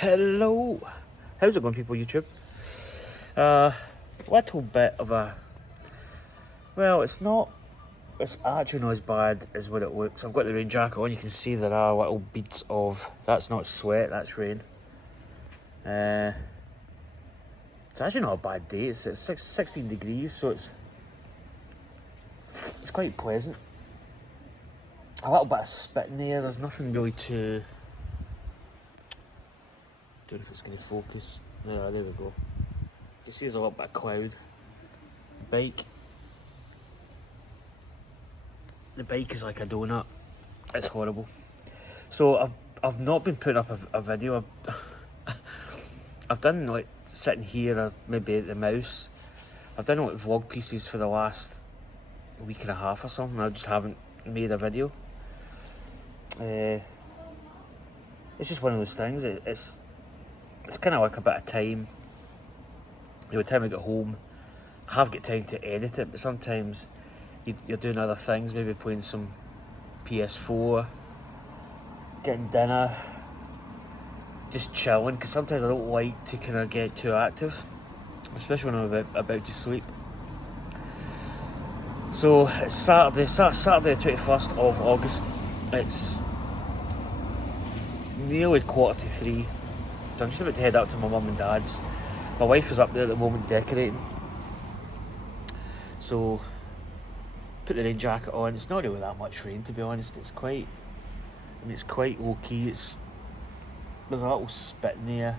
Hello, how's it going, people? YouTube. Little bit of a, well, it's actually not as bad as what it looks. I've got the rain jacket on. You can see there are little beads of, that's not sweat, that's rain. It's actually not a bad day. It's 16 degrees, so it's quite pleasant. A little bit of spit in the air. There's nothing really to, don't know if it's going to focus. There we go. You can see there's a little bit of cloud. The bike is like a donut. It's horrible. So I've not been putting up a video. I've done like sitting here or maybe at the mouse. I've done like vlog pieces for the last week and a half or something. I just haven't made a video. It's just one of those things. It's kind of like a bit of time. You know, time I get home, I have got time to edit it, but sometimes you're doing other things, maybe playing some PS4, getting dinner, just chilling, because sometimes I don't like to kind of get too active, especially when I'm about to sleep. So it's Saturday the 21st of August. It's nearly 2:45, so I'm just about to head out to my mum and dad's. My wife is up there at the moment decorating. So, put the rain jacket on. It's not really that much rain, to be honest. It's quite low key. There's a little spit in the air,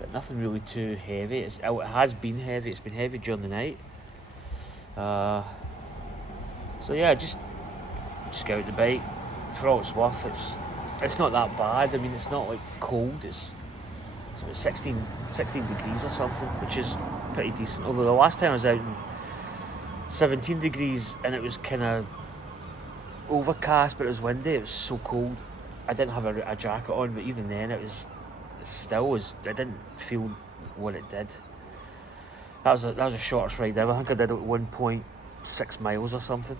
but nothing really too heavy. It has been heavy. It's been heavy during the night. So yeah, just get out the bike. For all it's worth, it's not that bad. I mean, it's not like cold. It's about 16 degrees or something, which is pretty decent. Although the last time I was out in 17 degrees and it was kind of overcast, but it was windy. It was so cold. I didn't have a jacket on, but even then it I didn't feel what it did. That was a shortest ride ever. I think I did it 1.6 miles or something.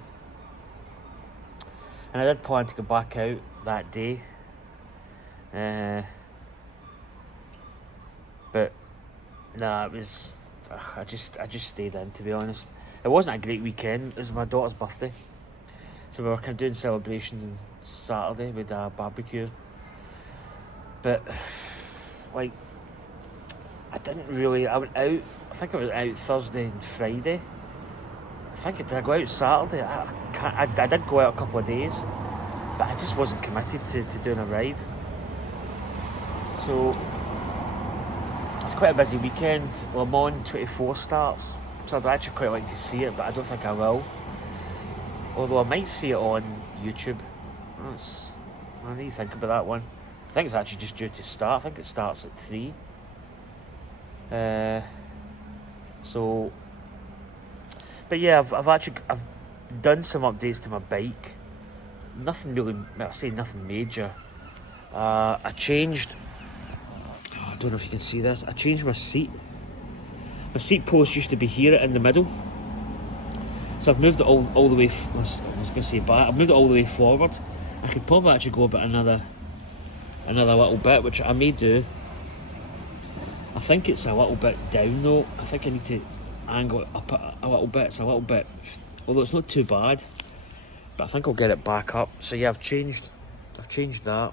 And I did plan to go back out that day. But nah, it was. I just stayed in, to be honest. It wasn't a great weekend. It was my daughter's birthday, so we were kind of doing celebrations on Saturday with a barbecue. But like, I went out. I think I was out Thursday and Friday. Did I go out Saturday? I did go out a couple of days, but I just wasn't committed to doing a ride. So it's quite a busy weekend. Le Mans 24 starts, so I'd actually quite like to see it, but I don't think I will. Although I might see it on YouTube. I need to think about that one. I think it's actually just due to start. I think it starts at 3. But yeah, I've done some updates to my bike. Nothing really, I say nothing major. I changed. I don't know if you can see this. I changed my seat. My seat post used to be here in the middle, so I've moved it all the way. I was going to say back. I've moved it all the way forward. I could probably actually go about another little bit, which I may do. I think it's a little bit down though. I think I need to angle it up a little bit. It's a little bit, although it's not too bad, but I think I'll get it back up. So yeah, I've changed that,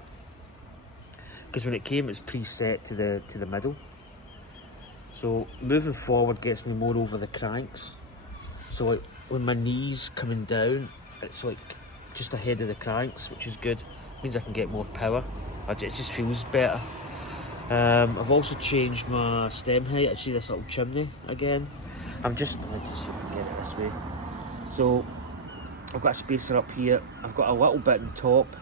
because when it came it's preset to the middle. So moving forward gets me more over the cranks. So like when my knee's coming down, it's like just ahead of the cranks, which is good. Means I can get more power. It just feels better. I've also changed my stem height. I see this little chimney again. Let me just see if I can get it this way. So I've got a spacer up here. I've got a little bit on top.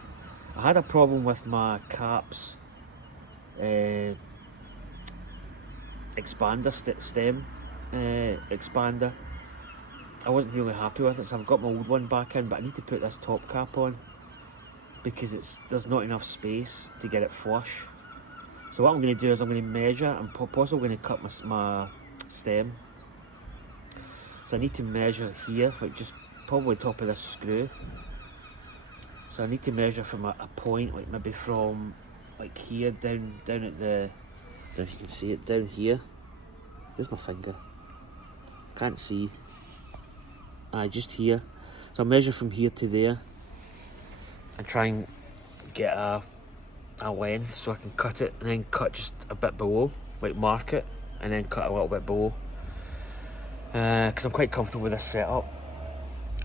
I had a problem with my caps expander, stem expander. I wasn't really happy with it, so I've got my old one back in, but I need to put this top cap on because there's not enough space to get it flush. So what I'm going to do is I'm going to measure. I'm possibly going to cut my stem. So I need to measure here, like just probably top of this screw. So I need to measure from a point, like maybe from like here, down at the, I don't know if you can see it, down here. There's my finger. Can't see. Just here. So I'll measure from here to there and try and get a length so I can cut it, and then cut just a bit below, like mark it, and then cut a little bit below. Because I'm quite comfortable with this setup.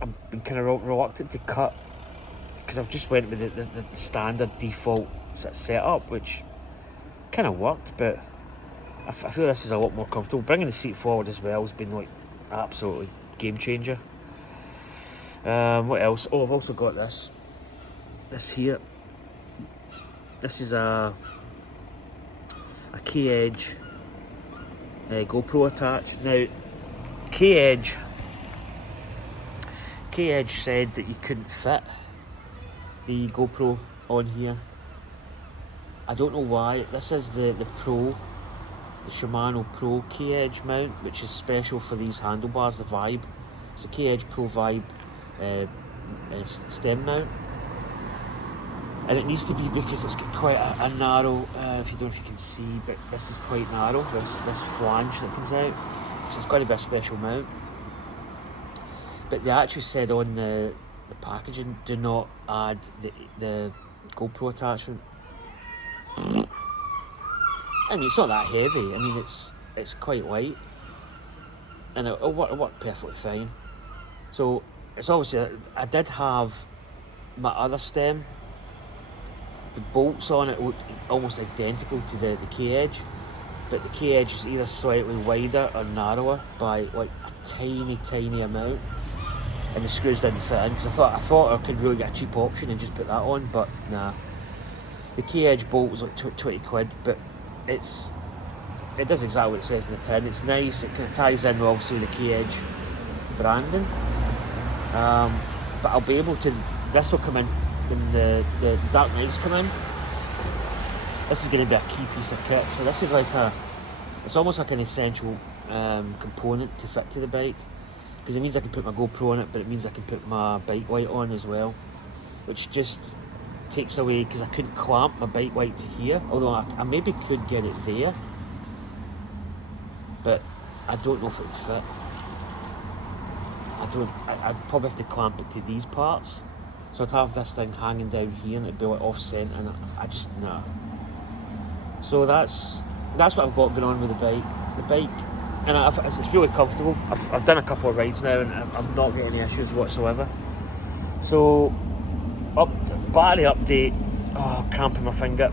I've been kind of reluctant to cut because I've just went with the standard default setup, which kind of worked, but I feel this is a lot more comfortable. Bringing the seat forward as well has been like absolutely game changer. What else? Oh, I've also got this here. This is a K-Edge GoPro attached. Now, K-Edge said that you couldn't fit the GoPro on here. I don't know why. This is the Shimano Pro K-Edge mount, which is special for these handlebars, the Vibe. It's a K-Edge Pro Vibe stem mount. And it needs to be because it's got quite a narrow, if you can see, but this is quite narrow, this flange that comes out. So it's got to be a special mount. But they actually said on the packaging, do not add the GoPro attachment. I mean, it's not that heavy. I mean, it's quite light, and it'll work perfectly fine. So it's obviously, I did have my other stem. The bolts on it looked almost identical to the K-Edge, but the K-Edge is either slightly wider or narrower by like a tiny amount, and the screws didn't fit in, because I thought I could really get a cheap option and just put that on, but nah. The K-Edge bolt was like 20 quid, but it does exactly what it says in the tin. It's nice, it kind of ties in with obviously the K-Edge branding, but I'll be able to, this will come in when the Dark Knights come in. This is going to be a key piece of kit, so this is like it's almost like an essential component to fit to the bike, because it means I can put my GoPro on it, but it means I can put my bike light on as well, which just takes away, because I couldn't clamp my bike light to here, although I maybe could get it there, but I don't know if it would fit. I'd probably have to clamp it to these parts, so I'd have this thing hanging down here and it'd be like off centre, and I just, nah. So that's what I've got going on with the bike. The bike, and it's really comfortable. I've done a couple of rides now and I'm not getting any issues whatsoever. So, battery update. Oh, cramping my finger.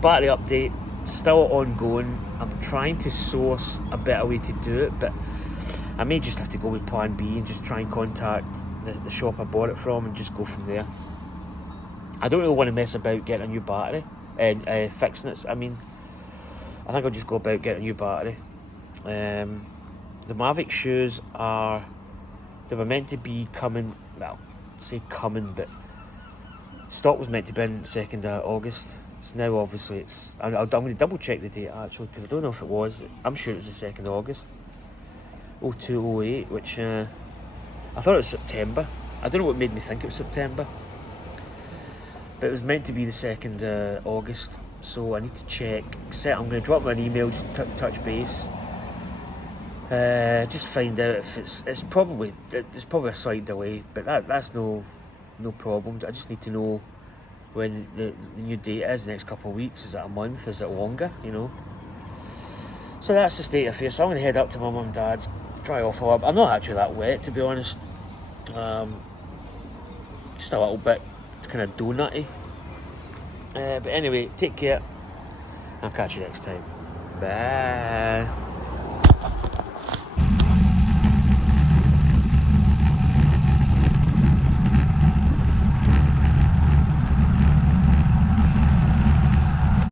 Battery update, still ongoing. I'm trying to source a better way to do it, but I may just have to go with plan B and just try and contact the shop I bought it from and just go from there. I don't really want to mess about getting a new battery and fixing it. I mean, I think I'll just go about getting a new battery. The Mavic shoes they were meant to be coming, well, say coming, but stock was meant to be in 2nd of August. It's now, obviously, I'm going to double check the date actually, because I don't know if it was. I'm sure it was the 2nd of August. 0208, which I thought it was September. I don't know what made me think it was September, but it was meant to be the 2nd of August, so I need to check. I'm going to drop them an email, just touch base, just find out if it's probably, there's probably a slight delay, but that's no problem. I just need to know when the new date is, the next couple of weeks. Is it a month? Is it longer? You know. So that's the state of affairs. So I'm going to head up to my mum and dad's, dry off a little. I'm not actually that wet, to be honest. Just a little bit kind of donutty. But anyway, take care. I'll catch you next time. Bye.